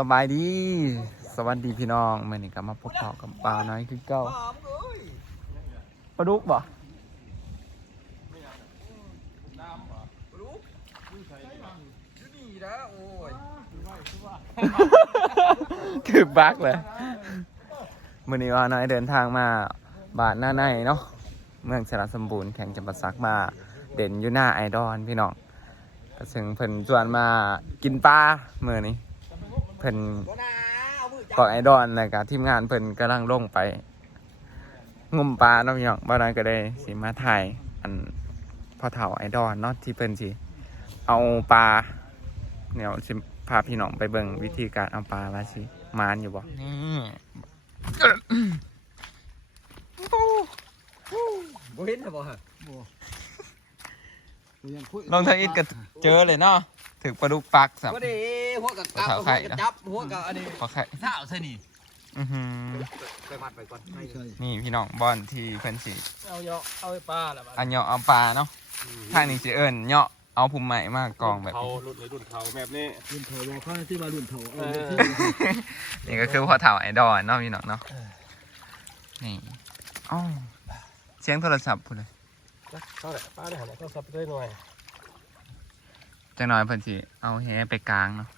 สบายดี สวัสดีพี่น้องเมื่อนี้ก็มาพบเกากับปลาน้อยคือเก้าปลาดุกบ่นี่นะโอ้ยคือบักเลยมื่อนี้ว่าน้อยเดินทางมาบาทหน้าในเนาะเมืองสระสมบูรณ์แข่งจำปาสักมาเด่นอยู่หน้าไอดอลพี่น้องก็ซึ่งเพิ่นชวนมากินปลาเมื่อนี้ เพิ่นบ่นาเอามือจับอกไอดอลแล้วก็ทีมงานเพิ่นกำลังลงไป งมปลาเนาะพี่น้องบ้านนั้นก็ได้สิมาถ่ายอันพอเถ่าไอดอลเนาะที่เพิ่นสิเอาปลาเนี่ยสิพาพี่น้องไปเบิ่งวิธีการเอาปลาว่าสิมานอยู่บ่นี่บ่เห็นนะบ่ฮะลองทางอิดก็เจอเลยเนาะ ถึงปลาดุกปักสับบ่ได้หัวกับกับเอาหัวไข่กับนะจับหัวกับอันนี้พอแค่เท้าใช่นี่อือหือไปมัดไปก่อนนี่พี่น้องบอลที่เพิ่นสิเอาเยอะเอาไปปลาแหละอันเหยาะเอาปลาเนาะทางนี้สิเอิ้นเหยาะเอาภูมิใหม่มากองแบบเขานี้รุ่นเลยรุ่นเขาแบบนี้รุ่นเถาบอกเขาที่ว่ารุ่นเถาเอาไปที่นี่ก็คือพอเถ่าไอดอลเนาะพี่น้องเนาะนี่อ้าวเสียงโทรศัพท์พูดเลยเท่าไหร่ปลาได้หันก็ซับไปได้หน่อย จังน้อยเพิ่นสิเอาแหไปกลางเนาะ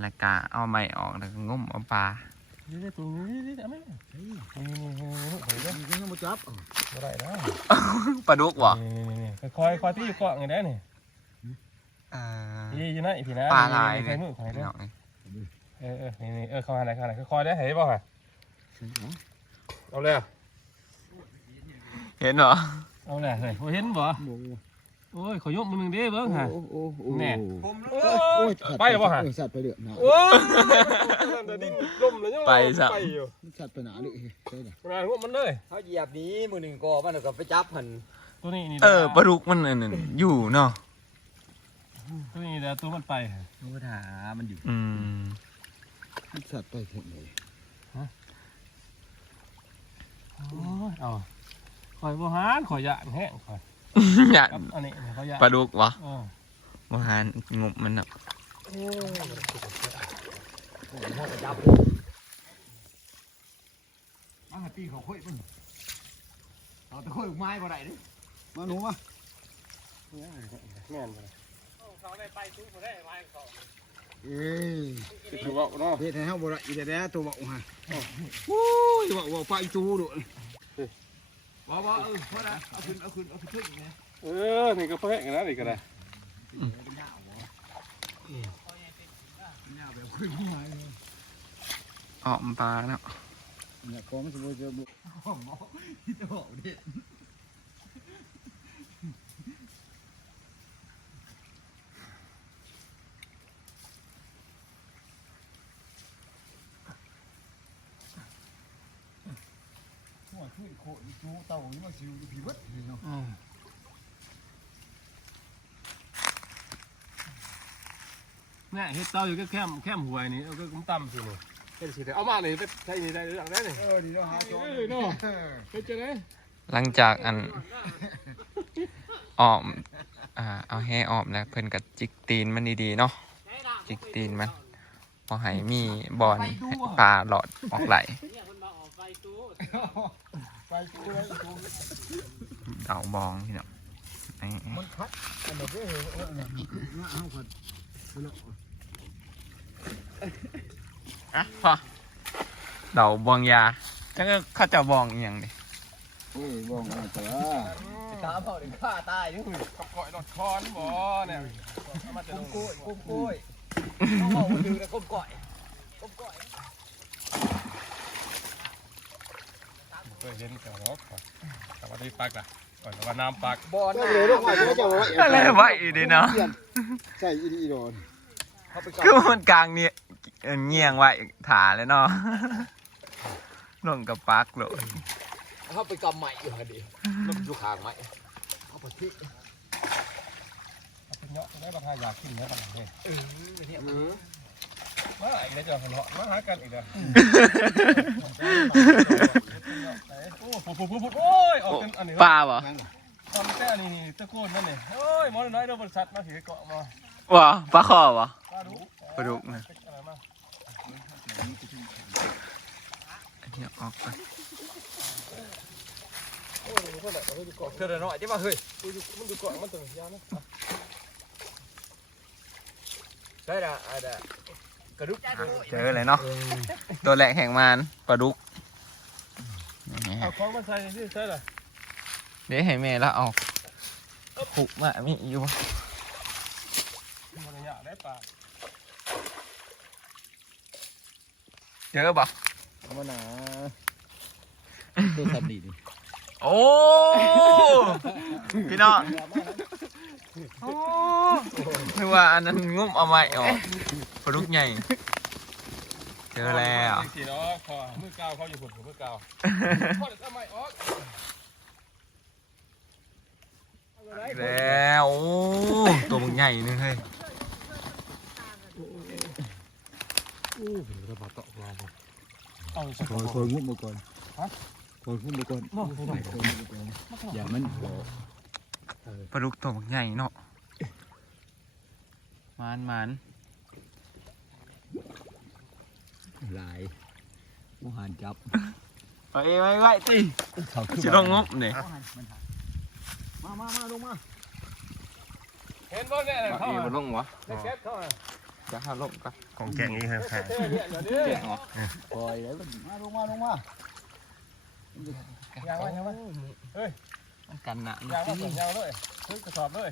แล้วก็เอาไม้ออกแล้วก็งมเอาปลานี่ได้ตัวนี้นี่ได้ไหมนี่นี่นี่นี่มันยังไม่จับไม่ได้นะปลาดุกบ่นี่นี่นี่คอยคอยที่อยู่เกาะไงได้นี่อ่อนี่อยู่นะอีพีนะปลาลายเนี่ยเด้น้องนี่เออเออนี่เออเข้าหาไหนเข้าหาไหนคอยได้เห็นป่ะฮะเอาเลยเห็นเหรอเอาเลยเฮ้ยเห็นบ่ โอ้โอ้ยขอยกมือหนึ่งเด้เบิ้งฮะ โอ้โอ้โอ้แน่ ผมโอ้โอ้ยยไปหรือเปล่าฮะสัตว์ไปเดือดนะโอ้ยแต่ดิ้นลมเลยยังไปอยู่สัตว์ไปหนาเลยใช่ไหมงานพวกมันเลย เขาเหยียบนี้มือหนึ่งก็มันก็ไปจับหันตัวนี้นี่เออปลาดุกมันอันนั้นอยู่เนาะตัวนี้เดี๋ยวตัวมันไปโอ้ถามันอยู่อืมสัตว์ไปถึงไหนโอ้ยเอาข่อยบ่หานข่อยยานแห้งข่อย อยากกับอันนี้ข่อยยานปลาดุกวะเออบ่หานงบมันเนาะหัวกับจับมาหาตีเขาค่อยมันเอาแต่ค่อยไม้บ่ได้ดิมาหนูมาแม่นบ่เขาได้ไปซื้อบ่ได้ไว้เขาเอ้ยคือว่าเนาะเพชรให้เฮาบ่ได้อีแต่ตัวบอกฮะโอ้ยบอกว่าไปจูดูว่าว่เออพอละเอาขึ้นเอาขึ้นเอาขึ้นนะเออ นี่ก็เพิ่งกันะนี่ก็ได้เนี่ยแบบขึ้นมาออมปลาเนาะเนี่ยก็มันจะบ่จะบ่ที่จะบอกเด็ดหัวช่วยโคจูเต่านี่มาสิวผีเบิดเลยเนาะเนี่ยเฮ็ดเต้าอยู่ก็แคมแคมหวยนี่เอาก็กุ้มต่ำสินี่เป็นสิเอามานี่ไปใช้นี่ได้เรื่องได้นี่เออดีเนาะหาจอเออเนาะเฮ็ดจังได๋หลังจากอันออมอ่าเอาแหออมแล้วเพิ่นก็จิกตีนมันดีๆเนาะจิกตีนมันบ่ให้มีบอลให้ปลาหลอดออกไหลไปกูเลยกูเดาบองพี่น้องนี่มันคัดอันนี้เด้อเออเนี่ยมาเอาคัดไปเนอะพอเดาบองยาจังก็เขาจะบองอีหยังดิโอ้ยบองอะไรตัวถาเขาถึงฆ่าตายอยู่กับก่อยดอดคอนบ่เนี่ยเอามาแต่ลงกล้ยกุ้งกล้ยเขาบอกว่าดึงแล้วก้มก่อยก้มก่อย เคยเห็นกันเนาะแต่ว่าได้ปักอะก่อนแต่ว่าน้ำปักบ่อก็น้าเลยต้องไปก็จะไว้อะไรไว้อีดีเนาะใช่อีดีโดนเขาไปก่อคือมันกลางเนี่ยเอ่อเงียงไว้ถาเลยเนาะลงกับปักเลยเขาไปกำใหม่อยู่ฮะดิมันอยู่ข้างใหม่เขาไปที่เอาเป็นเนาะได้ราคาอยากกินนะบัดนี้เออเนี่ยมาอีกแล้วจะเนาะมาหากันอีกแล้ว ปปโอ้ยออกเป็นอันนี้ปลาเหรอตอนแต่อนี้ตะโกนนั่นนี่โอ้ยมอนน้อยเราบริษัทมาถือเกาะมาวะปลาคอวะปลาดุปลาดุกนะอันนี้ออกไปเธอเดินหน่อยใช่ป่เฮ้ยมันดูเกาะมันตัวยาวนะใช่ละอะไรกระดุกเจอเลยเนาะตัวแหลกแห่งมันปลาดุก เอาของมาใส่ที่ใช่ละเดี๋ยวให้แม่แล้วเอาขุกมามีอยู่ปะมันระยะได้ปลาเจอปะมันหนาตัวสับดีนี่โอ้พี่น้องโอ้นึกว่าอันนั้นงุ้มเอาไว้ออกปลาดุกใหญ่เจอแล้วสีเนาะคอมือเกาเขาอยู่หุ่นมือเกาพอทำไมออกแล้วโอ้ตัวมึงใหญ่นึงเฮ้ยอู้เอาคอยคอยงุ้มมาก่อนคอยงุ้มมาก่อนอย่ามันปลาดุกตัวมึงใหญ่เนาะมานมาน หลายมูหันจับไปไว้ไว้ตีเขาจะต้องงบเนี่ยมามามาลงมาเห็นบ่เนี่ยเขาอีมันลงวะแก๊สเขาจะหาลงกันของแกงนี้ครับเท่เนี่ยเดี๋ยวนี้คอยแล้วมาลงมาลงมายางไว้ยังไว้กันนะยางไว้ส่วนยางเลยซื้อกระสอบเลย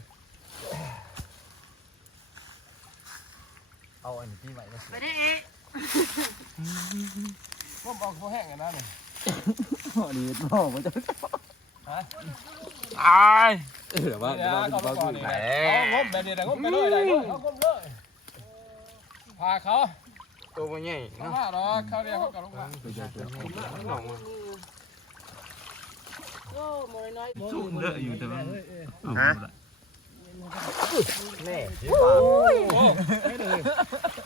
เอาอันนี้ที่ใหม่มาไปได้เอ๊ะ พวกบอกพวกแห้งกันนะนี่อันนี้พ่อมันจะตายเออว่าเดี๋ยวเราเขาเราก่อนนี่เอางบแบบนี้นะงบไปเลยได้เลยเขางบเลยพาเขาตัวมันใหญ่เขาเนาะมาหรอเขาเรียกเขากลับลงมาโอ้หมอยน้อยสูงเยอะอยู่แต่ว่าฮะแม่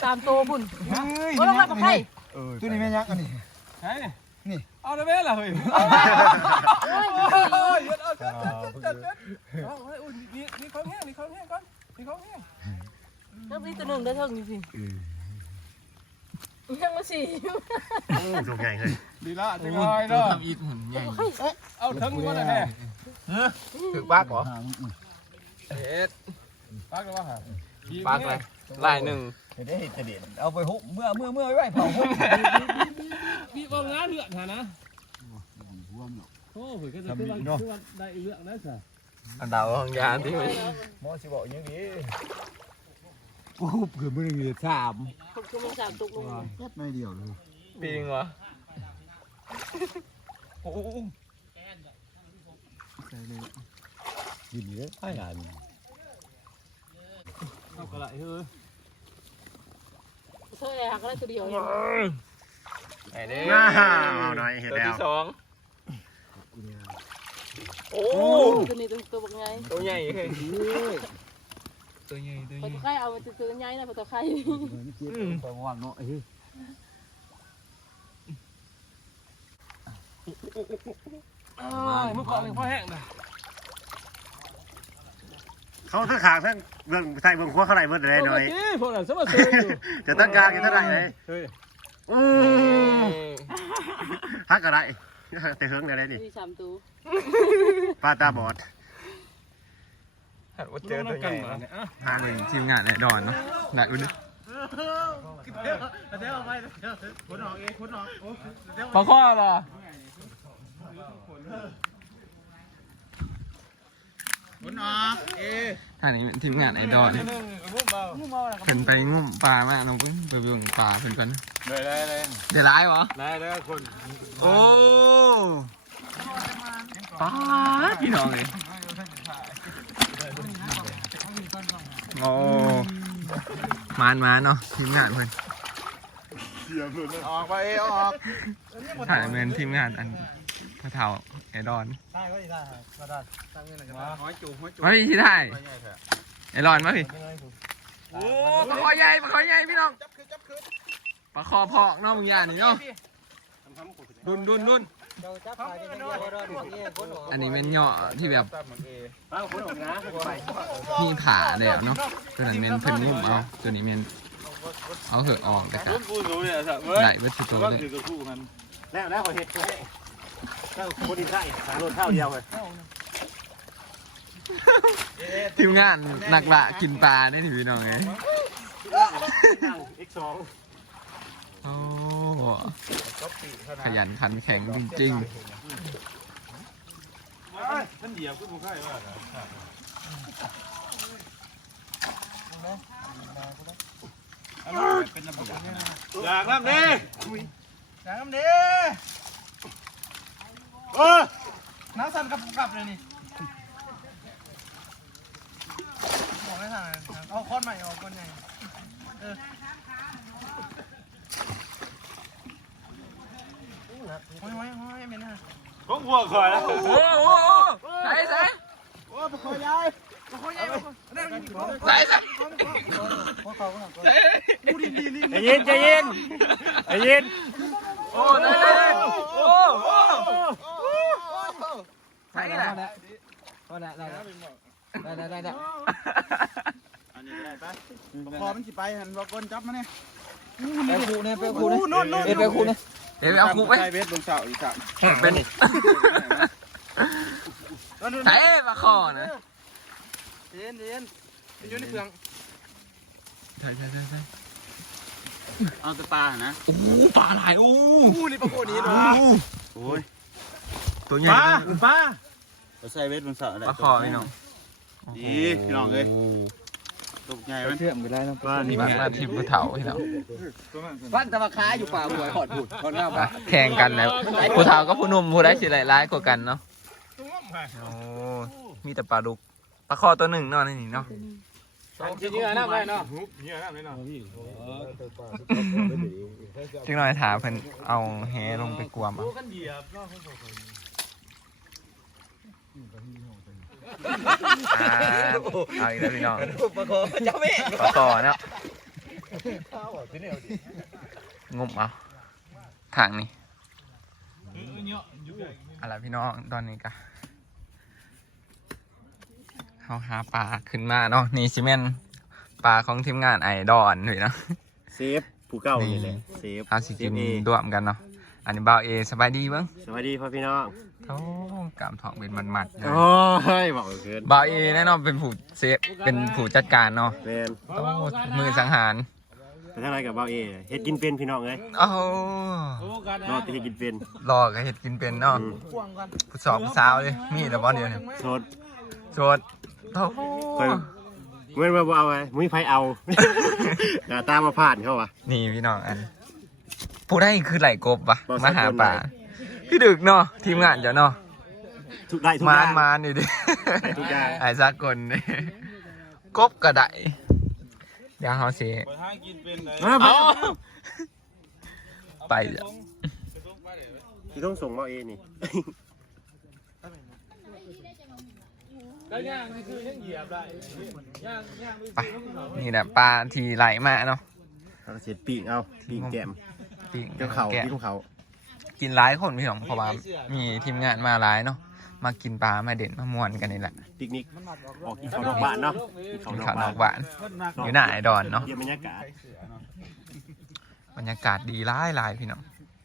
ตามโตบุญก็ลงมากับใครตัวนี้แม่ยักษ์อันนี้ใช่นี่เอาได้ไหมล่ะเฮ้ยโอ้ยโอ้ยหยุดเอาจัดจัดจัดจัดเอาเฮ้ยอุ้ยนี่นี่เขาแห้งนี่เขาแห้งก่อนนี่เขาแห้งเริ่มนี้ตัวหนึ่งได้เท่านี้สิยังมาสี่ตัวใหญ่เลยดีละจังโอ้เลยตัวเนาะทำอีกหุ่นใหญ่เอาถึงก่อนเลยแม่ถึกบ้ากเหรอเฮ็ดปักแล้วว่าฮะบ้ากเลย ลายหนึ่งเดี๋ยวได้เห็ดเด็ดเอาไปหุบเมื่อเมื่อเมื่อไว้เผาหุบมีบางงานเลือดฮะนะโอ้โหก็จะคือว่าคือว่าได้เลือดนะจ๊ะอันดาวของยานที่หมอสิบอกอย่างนี้กูหุบคือมือเงือสามผมคือมันสามตุกลงแค่ไม่เดียวเลยปีงวะโอ้ยินดีเลยไอ้งานเอากระไรเฮ้ยเธอแอร์หักอะไรตัวเดียวเนี่ยไอ้เด้ว้าวเอาหน่อยเห็นตัวแล้ว ที่สองโอ้ตัวนี้ตัวตัวบักไงตัวใหญ่เฮ้ยตัวใหญ่ตัวพอใหญ่ตัวไข่เอาตัวตัวใหญ่นะพอตัวไข่ไปว่างเนาะไอ้เมื่อก่อนนี่พ่อแห้งนะ เขาทั้งขางทั้งเบื้องใส่เบื้องขวาเขาไหนเบื้องไหนหน่อยพวกนั้นสมัครซื้ออยู่จะตั้งกลางกันเท่าไหร่เลยเฮ้ยอืมฮักอะไรแต่เฮิงอะไรนี่มีสามตัวป้าตาบอดหัดว่าเจอตัวใหญ่มาเนี่ยอะอ่าหนึ่งทีมงานไอ้ดอนเนาะหนักดูดิปลาข้อเหรอ คนออกเออันนี้เป็นทีมงานไอ้ดอนหนึ่งมุ้งเบาเพิ่นไปงุ่มปลามาน้องเพิ่นไปเบิ่งปลาเพิ่นก่อนได้ได้ได้เดี๋ยวร้ายวะได้ได้คนโอ้ปลาพี่น้องเลยโอ้มานมาเนาะทีมงานเพิ่นออกไปออกถ่ายเป็นทีมงานอัน พระเฒ่าไอ้ดอนใช่ก็ได้ก็ได้ตั้งเงินกันห้อยจูห้อยจูมาพี่ที่ถ่ายไอ้ดอนมาพี่โอ้ปลาคอใหญ่ปลาคอใหญ่พี่น้องปลาคอพอกเนาะมึงอย่านี่เนาะดุนดุนดุนอันนี้เป็นเหาะที่แบบมีผาเลยเนาะตัวนั้นเมนเพิ่นงุ่มเอาตัวนี้เมนเอาเหอะออกแต่ก็กูรู้เนี่ยสักเมื่อได้เวทสุดตัวเลยแล้วแล้วขอเห็ด เห็ดแล้วคนดินไส้สารโลดข้าวเดียวเลยทีมงานนักละกินปลาได้ถือพี่น้องไงเอ็กสองโอ้ขยันขันแข็งจริงท่านเดียวก็บุกให้ว่าอยากน้ำนี่น้ำเด้ เออน้ำสั่นกับกับเลยนี่บอกให้ทางเอาค้อนใหม่ออกก้อนใหญ่เออโอ้ยโอ้ยโอ้ยเป็นฮะของพวกคอยแล้วๆโอ้โหใส่ใส่โอ้ยคอยยายคอยยายนั่นใส่ใส่ใจเย็นใจเย็นใจเย็นโอ้ได้โอ้โอ้ ใส่ละได้ได้ได้ได้ได้คอมันสิไปหันบอกก้นจับมาเนี่ยไปคูเนี่ยไปคูเนี่ยนู่นนู่นไปคูเนี่ยเดี๋ยวเอาคุกไปใช่เวทบนเสาอีกสามเป็นใส่มาคอนะเย็นเย็นมันอยู่ในเครื่องใส่ใส่ใส่ใส่เอาแต่ปลานะโอ้ปลาหลายโอ้อู้นี่ปลาโคนี้โอ้เนาะโอ้ย ตัวใหญ่ปลาเราใส่เวทบนเสาอะไรปลาคอพี่น้องดีพี่น้องเอ้ยตกใหญ่มันเชื่อมไปได้นะบ้านนี่นี่มันมาทิพย์ภูเถาพี่น้องบ้านตะวค้าอยู่ป่าหวยหอดบุดหอดหน้าบ้าอะแข่งกันแล้วผู้เฒ่ากับผู้หนุ่มผู้ได้สิหลายร้ายกว่ากันเนาะโอ้มีแต่ปลาดุกปลาคอตัวหนึ่งเนาะนี่เนาะจะเยอะน้ำไปเนาะเยอะน้ำไปเนาะจังหน่อยถามเพิ่นเอาแหลงไปกวมเอากันเหยียบเนาะ อ่าเอาอีกแล้วพี่น้องปลาคอจะไม่ปลาคอเนาะงมเอาทางนี้อะไรพี่น้องตอนนี้กะเขาหาปลาขึ้นมาเนาะนี่ซีเมนปลาของทีมงานไอดอนเลยเนาะเซฟผู้เก่านี่แหละเซฟเอาสิกินเซฟเอร่วมกันเนาะอันนี้บ่าวเอสบายดีเบิ้งสวัสดีพ่อพี่น้อง โอ้กามทองเป็นมันๆเลยโอ้ยบอกเกินบ่าวเอแน่นอนเป็นผู้เซฟเป็นผู้จัดการเนาะแมนโอ้มือสังหารไปทางไหนกับเบาเอเฮ็ดกินเป็นพี่น้องเอ้ยโอ้รอดไปเฮ็ดกินเป็นรอก็เห็ดกินเป็นเนาะอืมผู้สอบผู้สาวเลยมีแต่บ่เดียวเนี่ยโทษโจทย์โอ้คอยเมื่อว่าบ่เอาไว้มุ้ยไฟเอา หน้าตามาผ่านเขาวะ นี่พี่น้องอันผู้ได้คือไหลกบปะบ่มาหาสากลป่า ไหน พี่ดึกเนาะทีมงานเดี๋ยวเนาะทุกได้ทุกอมานย่างมานอยู่ดิทุกอย่างไอ้สากลนี่กบกระไดเดี๋ยวเขาสิไปหากินเป็นเลยมาไปไปจ้ะที่ต้องส่งเบาเอนี่ก็ย่างนี่คือยังเหยียบได้ย่างย่างไปนี่แหละปลาทีไหลมาเนาะเราเสร็จปีกเอาปีกแกมปิ้งเจ้าเขาแกะที่ของเขา กินหลายคนพี่น้องเพราะว่ามีทีมงานมาหลายเนาะมากินปลามาเด่นมามวนกันนี่แหละปิกนิกออกกินข้าวนอกบ้านเนาะกินกินข้าข้าววนนอกอกบ้านบ้านอยู่หน้าไอดอนเนาะเยี่ยมบรรยากาศบรรยากาศดีหลายหลายพี่น้อง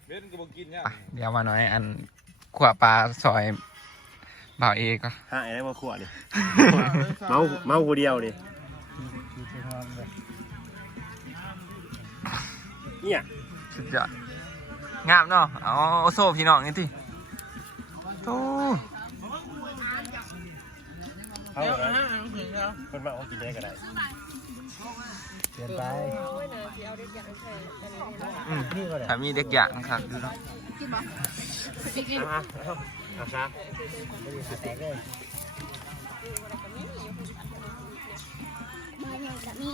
เล่นก็บอกกินเนี่ยไปเดี๋ยวมาหน่อยอันขวปลาซอยบ่าวเอก็ห้าไอ้ได้มาขวดนี่เมาเมาผู้เดียวดิเนี่ยสุดยอด งามเนาะเอาโซ่พี่น้องนี่ติโอ้เขาคนมาเอากินได้ก็ได้อืมถ้ามีเด็กอย่างครับดูเนาะอะเอาเอาครับมาอย่างกับนี่